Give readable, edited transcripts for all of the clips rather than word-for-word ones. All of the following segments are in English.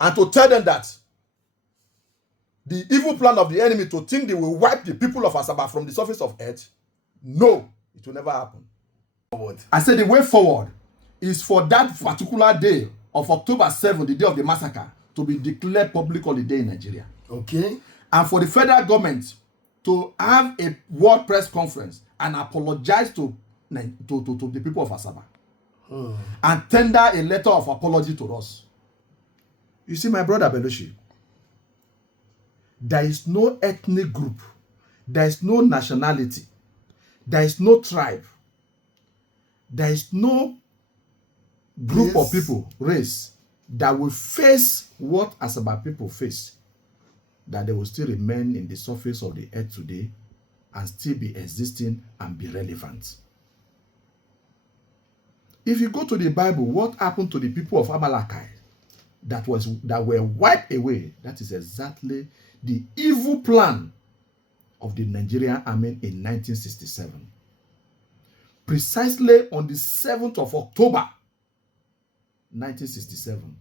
and to tell them that the evil plan of the enemy to think they will wipe the people of Asaba from the surface of earth, no, it will never happen. I said the way forward is for that particular day of October 7, the day of the massacre, to be declared public holiday in Nigeria. Okay. And for the federal government to have a world press conference and apologize to the people of Asaba. And tender a letter of apology to us. You see, my brother Belushi, there is no ethnic group, there is no nationality, there is no tribe, there is no group of people, race, that will face what Asaba people face, that they will still remain in the surface of the earth today and still be existing and be relevant. If you go to the Bible, what happened to the people of Amalekite that were wiped away? That is exactly the evil plan of the Nigerian army in 1967. Precisely on the 7th of October, 1967,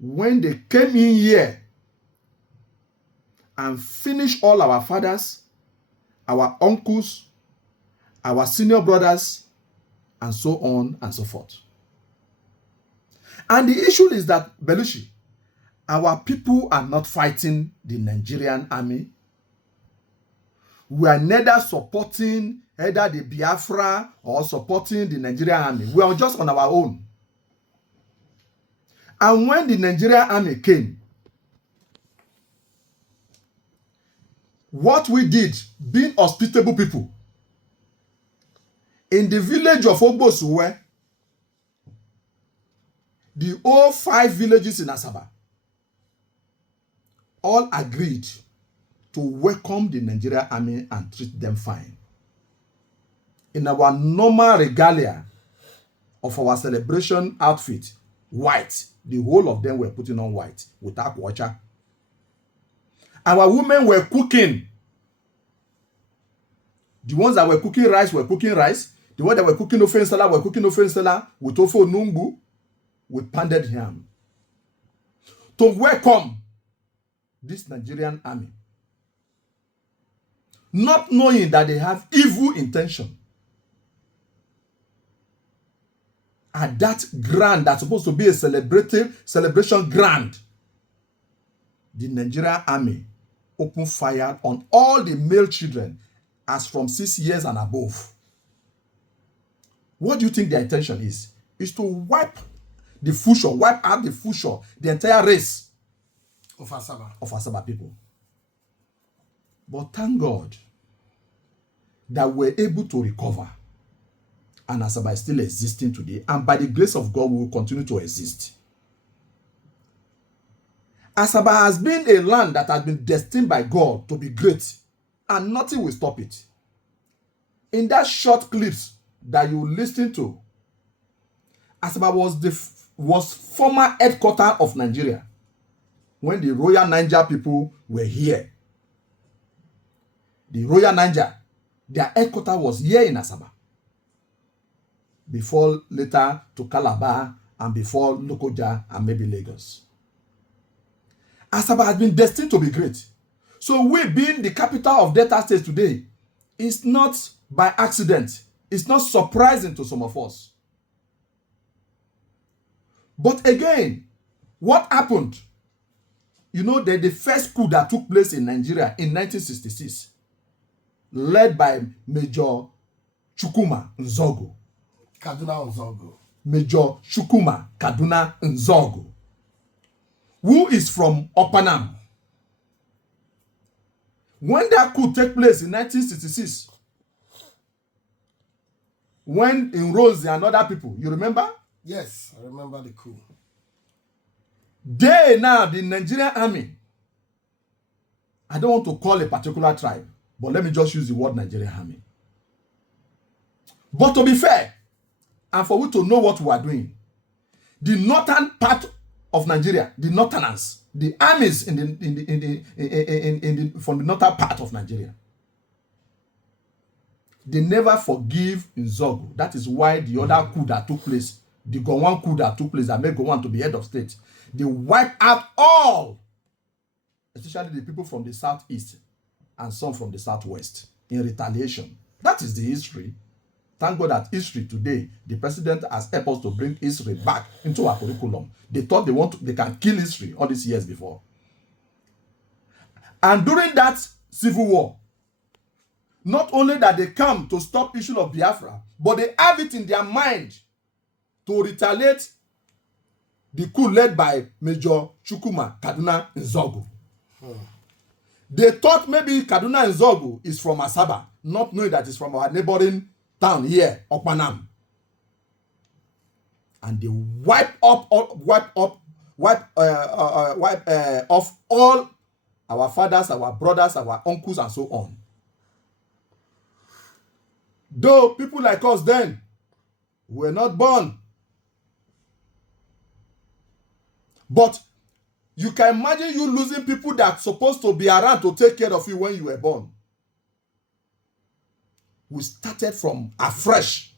when they came in here and finished all our fathers, our uncles, our senior brothers, and so on and so forth. And the issue is that, Belushi, our people are not fighting the Nigerian army. We are neither supporting either the Biafra or supporting the Nigerian army. We are just on our own. And when the Nigerian army came, what we did, being hospitable people, in the village of Ogbosuwe, the all 5 villages in Asaba all agreed to welcome the Nigerian army and treat them fine. In our normal regalia of our celebration outfit, white, the whole of them were putting on white without water. Our women were cooking. The ones that were cooking rice were cooking rice. The ones that were cooking ofe nsala were cooking ofe nsala with ofe onugbu, with pounded yam. To welcome this Nigerian army, not knowing that they have evil intention. At that grand, that's supposed to be a celebration grand, the Nigerian army opened fire on all the male children as from 6 years and above. What do you think their intention is? Is to wipe the future, wipe out the future, the entire race of Asaba people. But thank God that we're able to recover. And Asaba is still existing today. And by the grace of God, we will continue to exist. Asaba has been a land that has been destined by God to be great. And nothing will stop it. In that short clips that you listen to, Asaba was former headquarters of Nigeria when the Royal Niger people were here. The Royal Niger, their headquarters was here in Asaba. Before later to Calabar and before Lokoja and maybe Lagos. Asaba has been destined to be great. So we being the capital of Delta State today is not by accident. It's not surprising to some of us. But again, what happened? You know that the first coup that took place in Nigeria in 1966, led by Major Chukwuma Nzogu. Kaduna Nzogu. Major Chukwuma Kaduna Nzogu, who is from Opanam. When that coup took place in 1966, when Nrozi and other people, you remember? Yes, I remember the coup. They now, the Nigerian army, I don't want to call a particular tribe, but let me just use the word Nigerian army. But to be fair, and for we to know what we are doing, the northern part of Nigeria, the northerners, the armies from the northern part of Nigeria, they never forgive Nzogu. That is why the other coup that took place, the Gowon coup that took place that made Gowon to be head of state, They wipe out all, especially the people from the southeast and some from the southwest, in retaliation. That is the history. Thank God that history today, the president has helped us to bring history back into our curriculum. They thought they can kill history all these years before. And during that civil war, not only that they come to stop issue of Biafra, but they have it in their mind to retaliate the coup led by Major Chukwuma Kaduna Nzogu. They thought maybe Kaduna Nzogu is from Asaba, not knowing that it's from our neighboring town here, Okpanam. And they wipe off all our fathers, our brothers, our uncles, and so on. Though people like us then were not born. But you can imagine you losing people that are supposed to be around to take care of you when you were born. We started from afresh.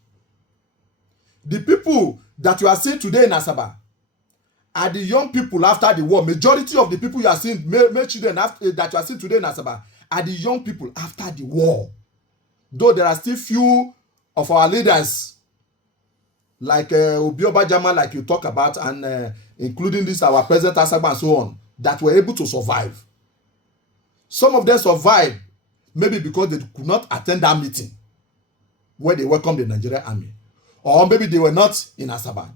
The people that you are seeing today in Asaba are the young people after the war. Majority of the people you are seeing, male children that you are seeing today in Asaba, are the young people after the war. Though there are still few of our leaders, like Obioba Jama, like you talk about, and including this our president Asaba and so on, that were able to survive. Some of them survived, maybe because they could not attend that meeting where they welcomed the Nigerian army. Or maybe they were not in Asaba.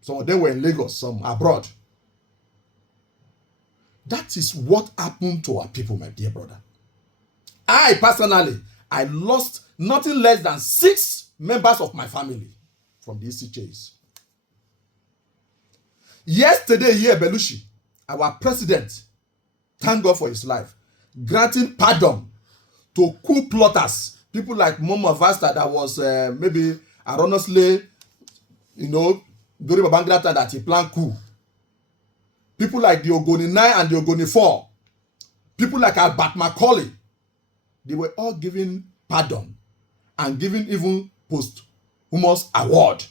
Some of them were in Lagos, some abroad. That is what happened to our people, my dear brother. I personally, I lost nothing less than 6 members of my family from the Isicheis. Yesterday here, Belushi, our president, thank God for his life, granting pardon to coup plotters, people like Momo Vasta that was maybe erroneously, during Babangida time that he planned coup. People like the Ogoni 9 and the Ogoni 4, people like Albert Macaulay, they were all given pardon and given even posthumous award.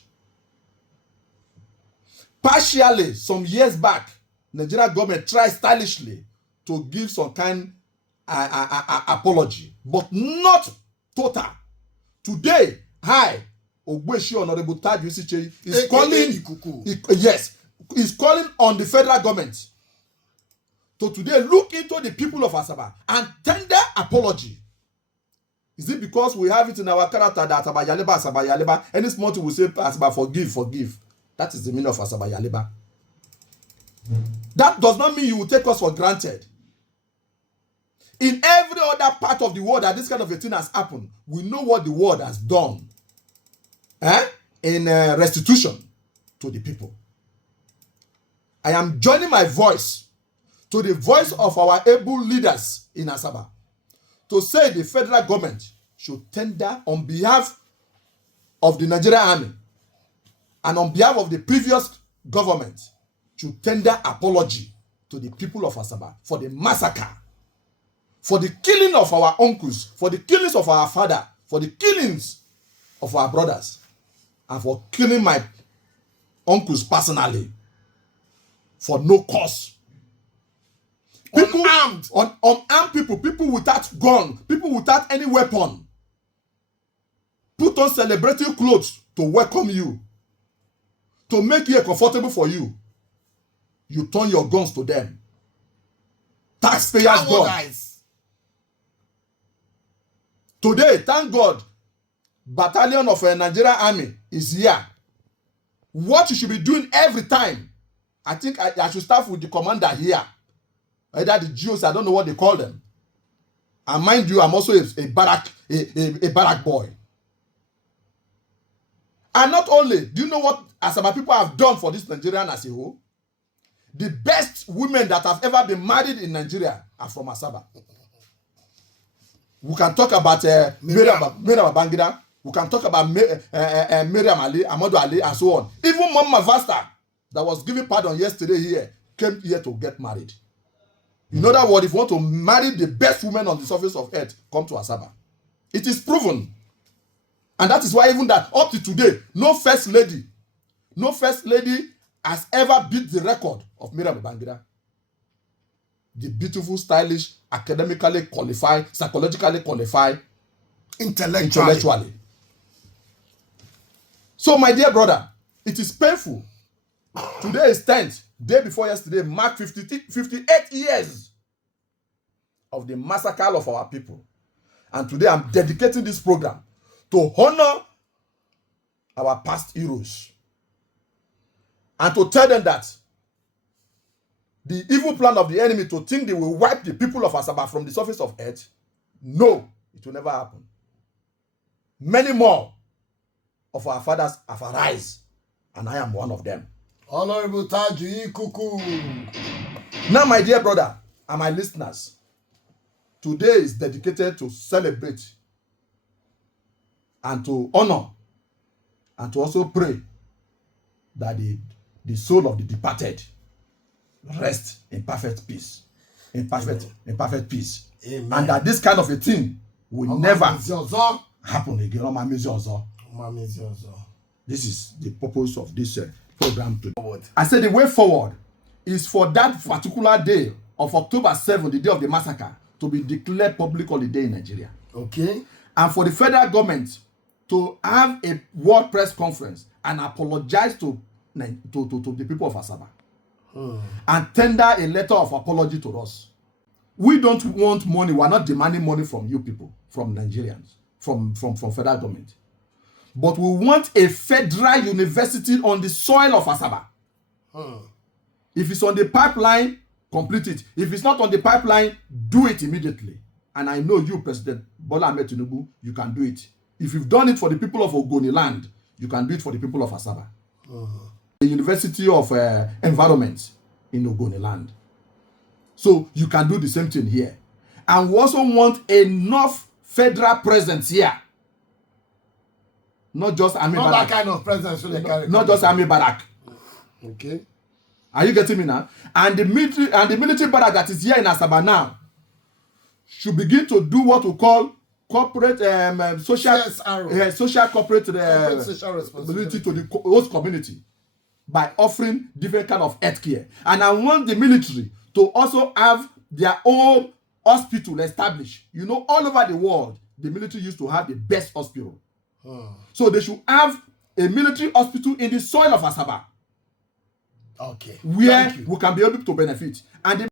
Partially, some years back, Nigerian government tried stylishly to give some kind apology, but not total. Today, Ogbeshi Honorable Taju Isichei is calling Ikuku. Yes, is calling on the federal government to today look into the people of Asaba and tender apology. Is it because we have it in our character that Asaba Yaleba, any small thing we say Asaba forgive. That is the meaning of Asaba Yaleba. That does not mean you will take us for granted. In every other part of the world that this kind of a thing has happened, we know what the world has done in restitution to the people. I am joining my voice to the voice of our able leaders in Asaba to say the federal government should tender on behalf of the Nigerian army and on behalf of the previous government should tender apology to the people of Asaba for the massacre, for the killing of our uncles, for the killings of our father, for the killings of our brothers, and for killing my uncles personally for no cause. People unarmed people without gun, people without any weapon, put on celebratory clothes to welcome you, to make it comfortable for you. You turn your guns to them. Taxpayers' guns. Today, thank God, battalion of a Nigerian army is here. What you should be doing every time, I think I should start with the commander here. Either the GOs, I don't know what they call them. And mind you, I'm also a barrack boy. And not only, do you know what Asaba people have done for this Nigerian as a whole? The best women that have ever been married in Nigeria are from Asaba. We can talk about Miriam Babangida. We can talk about Miriam Ali, Amadou Ali, and so on. Even Mama Vasta, that was giving pardon yesterday here, came here to get married. In other words, if you want to marry the best woman on the surface of earth, come to Asaba. It is proven. And that is why even that up to today, no first lady has ever beat the record of Miriam Babangida. The beautiful, stylish, academically qualified, psychologically qualified, intellectually. So, my dear brother, it is painful. Today is 10th, day before yesterday, marked 58 years of the massacre of our people. And today I'm dedicating this program to honor our past heroes and to tell them that the evil plan of the enemy to think they will wipe the people of Asaba from the surface of earth, no, it will never happen. Many more of our fathers have arisen, and I am one of them. Honorable Taju Ikuku. Now, my dear brother and my listeners, today is dedicated to celebrate and to honor and to also pray that the soul of the departed rest in perfect peace. In perfect peace. Amen. And that this kind of a thing will never happen again. This is the purpose of this program today. I said the way forward is for that particular day of October 7, the day of the massacre, to be declared public holiday in Nigeria. Okay. And for the federal government to have a world press conference and apologize to the people of Asaba. And tender a letter of apology to us. We don't want money. We are not demanding money from you people, from Nigerians, from federal government. But we want a federal university on the soil of Asaba. If it's on the pipeline, complete it. If it's not on the pipeline, do it immediately. And I know you, President Bola Ahmed Tinubu, you can do it. If you've done it for the people of Ogoni land, you can do it for the people of Asaba. The University of Environment in Ogoni land. So you can do the same thing here. And we also want enough federal presence here. Not just army not barrack. That kind of presence. Not just army barrack. Okay. Are you getting me now? And the military barrack that is here in Asaba now should begin to do what we call corporate social corporate social responsibility to the host community by offering different kind of health care. And I want the military to also have their own hospital established. You know, all over the world, the military used to have the best hospital. So they should have a military hospital in the soil of Asaba. Okay. Where we can be able to benefit. And the